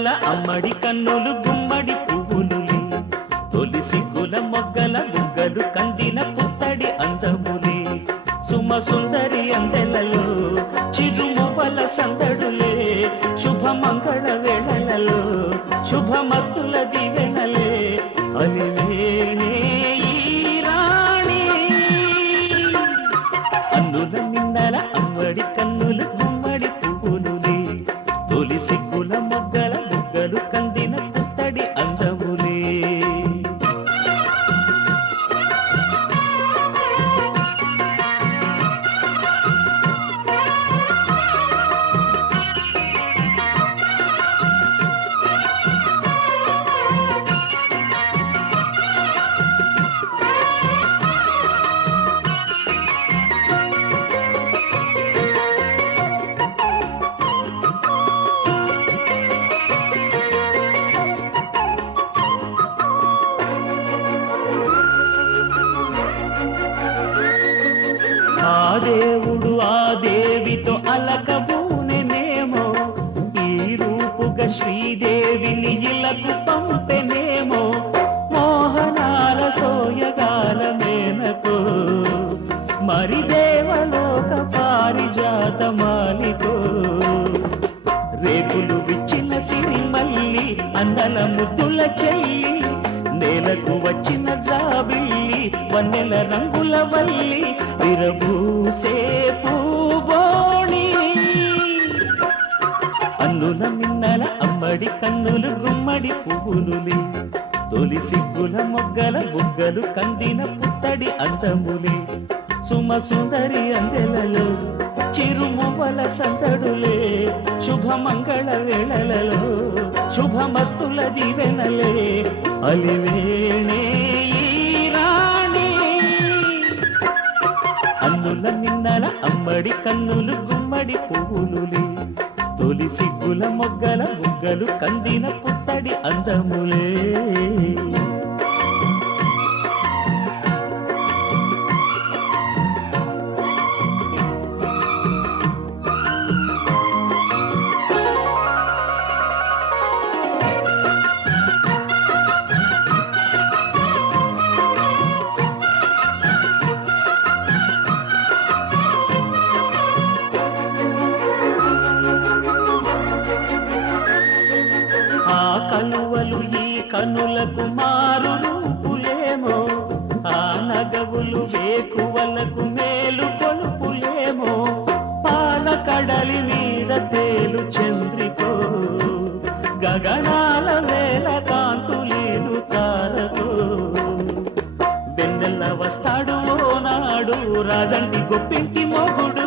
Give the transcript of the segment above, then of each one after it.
మిన్నల అమ్మడి కన్నులు గుమ్మడి పువ్వులులే తొలి సిగ్గుల మొగ్గల బుగ్గలు కందిన పుత్తడి అందములే సుమ సుందరి అందెలలో చిరుమువల సందడులే శుభమంగళ వేళలలో శుభమస్తుల దివెనలే అలివేనే ఈ రాణి అన్నుల మిన్నల అమ్మడి కన్నులు గుమ్మడి పువ్వులులే తొలి సిగ్గుల మొగ్గల బుగ్గలు కందిన పుత్తడి అందములే ఆ దేవుడు ఆ దేవితో అలకబూనెనేమో ఈ రూపుగా శ్రీదేవిని ఇలకు పంపెనేమో మోహనాల సోయగాల మేనకో మరి దేవలోక పారిజాత మాలికో రేకులు విచ్చిన సిరిమల్లి అందల ముద్దుల చెల్లి నేలకు వచ్చిన జాబిల్లి వన్నెల రంగుల వల్లి విరబూసే పూబోణి అన్నుల మిన్నల అమ్మడి కన్నులు గుమ్మడి పువ్వులులే తొలి సిగ్గుల మొగ్గల బుగ్గలు కందిన పుత్తడి అందములే సుమ సుందరి అందెలలో చిరుమువల సందడులే శుభమంగళ వేళలలో శుభమస్తుల దివెనలే అలివేణే ఈ రాణి అన్నుల మిన్నల అమ్మడి కన్నులు గుమ్మడి పువ్వులులే తొలి సిగ్గుల మొగ్గల బుగ్గలు కందిన పుత్తడి అందములే కలువలు ఈ కనులకు మారు రూపులేమో ఆ నగవులు వేకువలకు మేలు కొలుపులేమో పాల కడలి మీద తేలు చంద్రికో గగనాల వేల కాంతులేను తారకో వెన్నెల్ల వస్తాడు ఓనాడు రాజంటి గొప్పింటి మొగుడు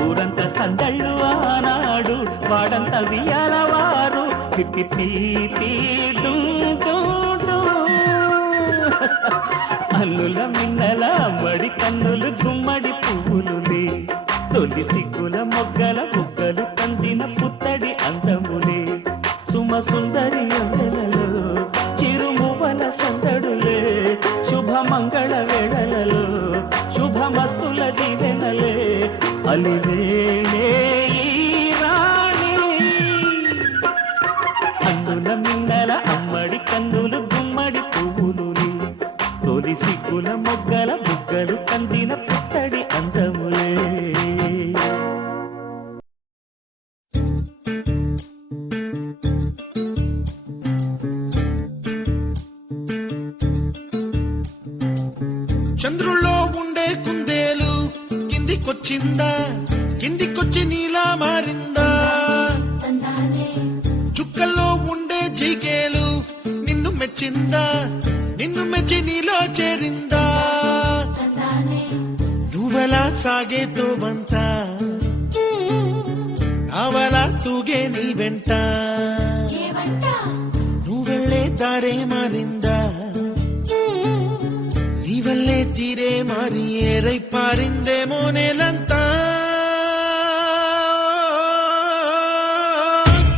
ఊరంతా సందళ్ళు ఆనాడు వాడంత వియాల వారు అల్లుల మిన్నల మడి కన్నులు గుమ్మడి పువ్వులులే తొలి సిగ్గుల మొగ్గల బుగ్గలు కందిన పుత్తడి అందములే సుమ సుందరి అందెలలో చిరుమువల సందడులే శుభమంగళ వేళలలో శుభమస్తుల దివెనలే అలివేణే ఈ రాణి అన్నుల మిన్నల అమ్మడి కన్నులు గుమ్మడి పువ్వులులే తొలి సిగ్గుల మొగ్గల బుగ్గలు కందిన పుత్తడి అందములే చంద్రుల్లో ఉండే కుందేలు కిందికొచ్చిందా కిందికొచ్చి నీలా మారిందా చుక్కల్లో ఉండే జీకేలు నిన్ను మెచ్చిందా నిన్ను మెచ్చి నీలో చేరిందా నువ్వెలా సాగేతో బంత నావలా తూగే నీ వెంట నువ్వెళ్ళే దారే మారిందా నీవల్లే తీరే మారి ఏరై పారిందేమో నేలంతా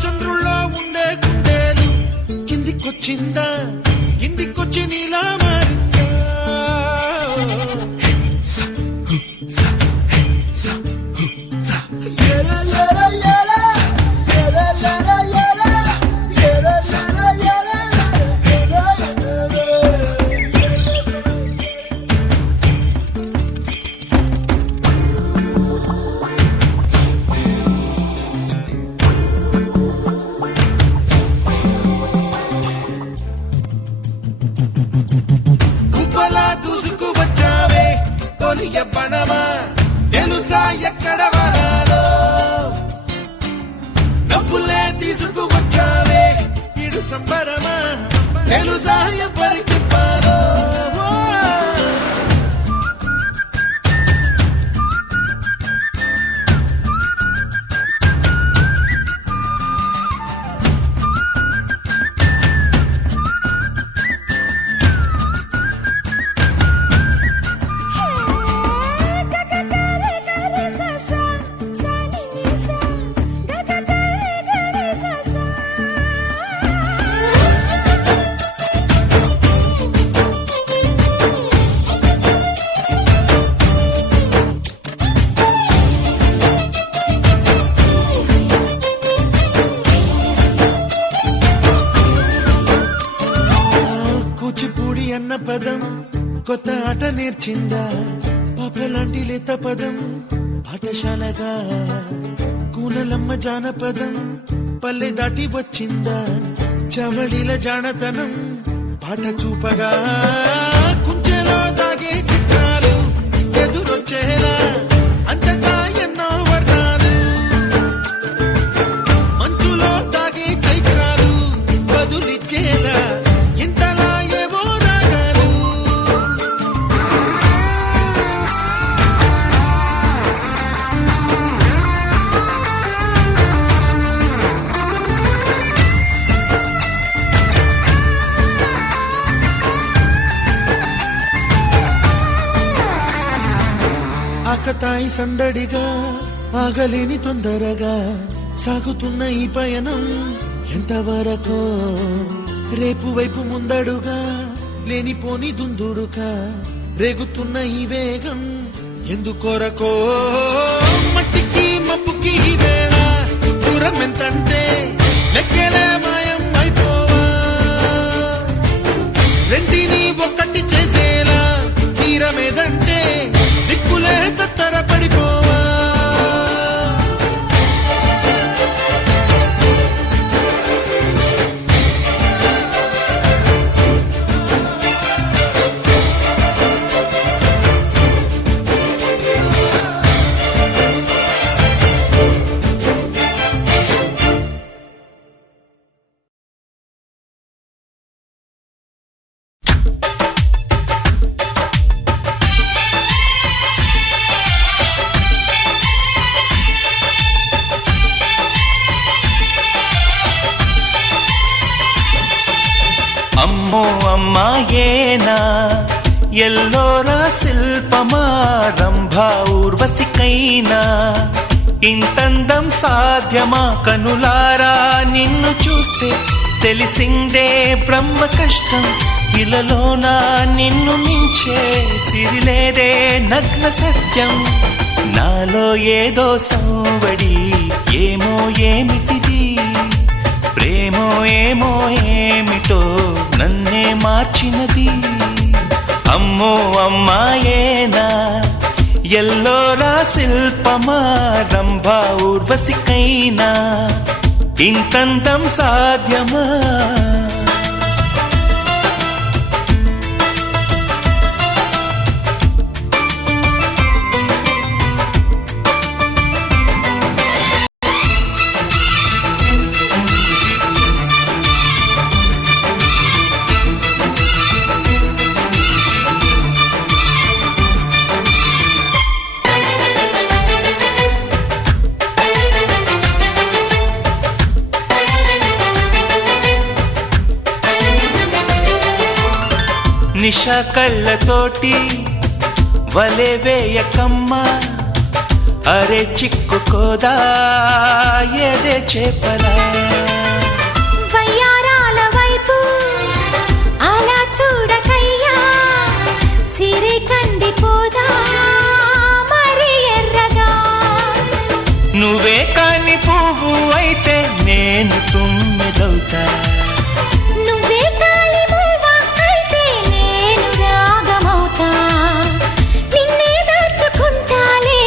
చంద్రుల్లో ఉండే కుందేలు కిందికొచ్చిందా కిందికొచ్చి నీలా మారిందా తొలి యవ్వనమా తెలుసా ఎక్కడ వరాలో నవ్వులే తీసుకువచ్చావే ఇడు సంబరమా తెలుసా ఎవరికి పాలో కూచిపూడి అన్న పదం కొత్త ఆట నేర్చిందా పాపలాంటి లేత పదం పాఠశాలగా కూనలమ్మ జానపదం పల్లె దాటి వచ్చిందా చవళిల జానతనం పాట చూపగా కుంచెలో దాగే చిత్రాలు ఎదురొచ్చేలా అంతటా ఎన్నో వర్ణాలు మంచులో దాగే చైత్రాలు బదులిచ్చేలా ఇంతలా ఏవో రాగాలు ఆకతాయి సందడిగా ఆగలేని తొందరగా సాగుతున్న ఈ పయనం ఎంతవరకో రేపు వైపు ముందడుగా లేనిపోని దుందుడుగా రేగుతున్న ఈ వేగం ఎందుకొరకో మట్టికి మప్పుకి ఈ వేళ దూరం ఎంతంటే లెక్కలే మాయం అయిపోవా రెంటిని ఒక్కటి చేసేలా తీరమేదంటే దిక్కులే తత్తర పడిపోవా అమ్మో అమ్మాయేనా ఎల్లోరా శిల్పమా రంభా ఊర్వశికైనా ఇంతందం సాధ్యమా కనులారా నిన్ను చూస్తే తెలిసిందే బ్రహ్మ కష్టం ఇలలోనా నిన్ను మించే సిరిలేదే నగ్న సత్యం నాలో ఏదో సంవడి ఏమో ఏమిటిది ప్రేమో ఏమో ఏమిటో నన్నే మార్చినది అమ్మో అమ్మాయేనా ఎల్లోరా శిల్పమా రంభా ఊర్వశికైనా ఇంతంతం సాధ్యమా నిషా కళ్ళతోటి వలె వేయకమ్మా అరే చిక్కుకోదా ఏదే చేపలా వయ్యారాల వైపు అలా చూడకయ్యా సిరి కందిపోదా మరి ఎర్రగా నువ్వే కాని పువ్వు అయితే నేను తుమ్మెదవుతా నువ్వే కాలి మూవ అయితే నేను రాగమవుతా నిన్నే దాచుకుంటాలే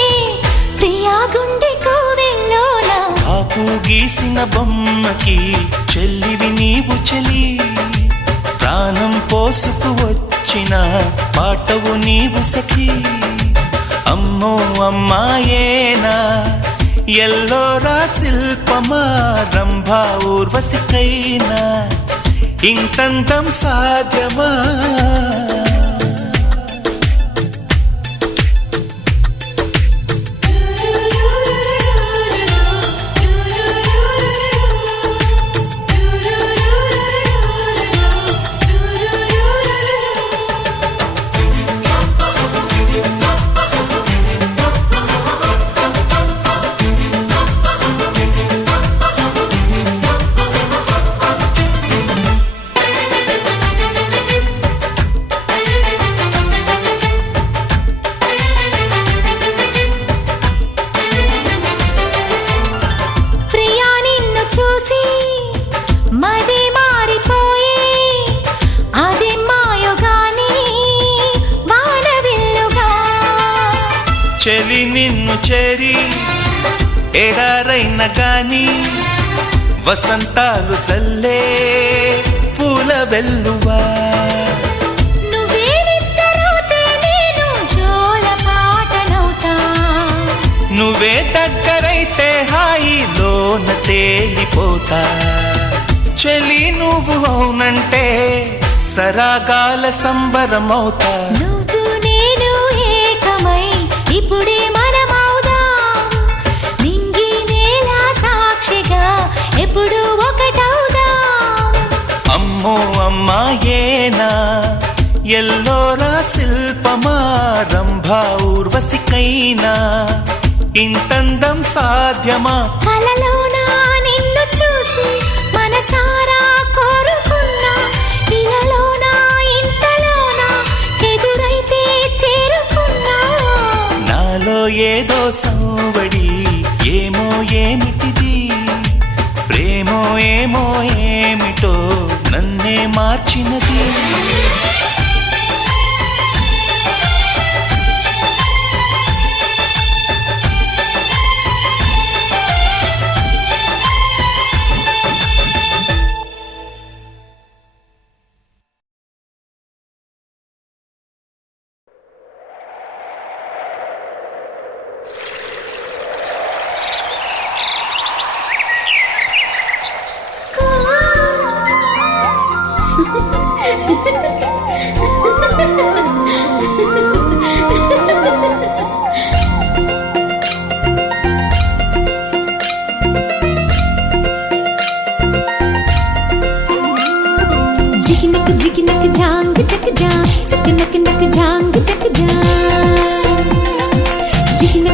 ప్రియా గుండె కోవెల్లోన బాపు గీసిన బొమ్మకి చెల్లివి నీవు చెలి ప్రాణం పోసుకు వచ్చిన పాటవు నీవు సఖీ అమ్మాయేనా ఎల్లోరా శిల్పమా రంభా ఊర్వశికైనా ఇంతంతం సాధ్యమా చెలి నిన్ను చేరి ఎడారైన గాని వసంతాలు చల్లే పూల వెల్లువా నువ్వే దగ్గరైతే హాయిలోన తేలిపోతా చెలి నువ్వు అవునంటే సరాగాల సంబరమవుతా ఇప్పుడే మనమవుదాం నింగి నేల సాక్షిగా ఎప్పుడు ఒకటవుదాం అమ్మో అమ్మాయేనా ఎల్లోరా శిల్పమా రంభా ఊర్వశికైనా ఇంతందం సాధ్యమా కలలోనా నిన్ను చూసి మనసారా కోరుకున్నా ఇలలోనా ఇంతలోనా ఎదురైతే చేరుకున్నా నాలో ఏదో సంవడి ఏమో ఏమిటిది ప్రేమో ఏమో ఏమిటో నన్నే మార్చినది జికినక్ జాంగ్ చక్ జా చుక్ నక్ నక్ జాంగ్ చక్ జా జికినక్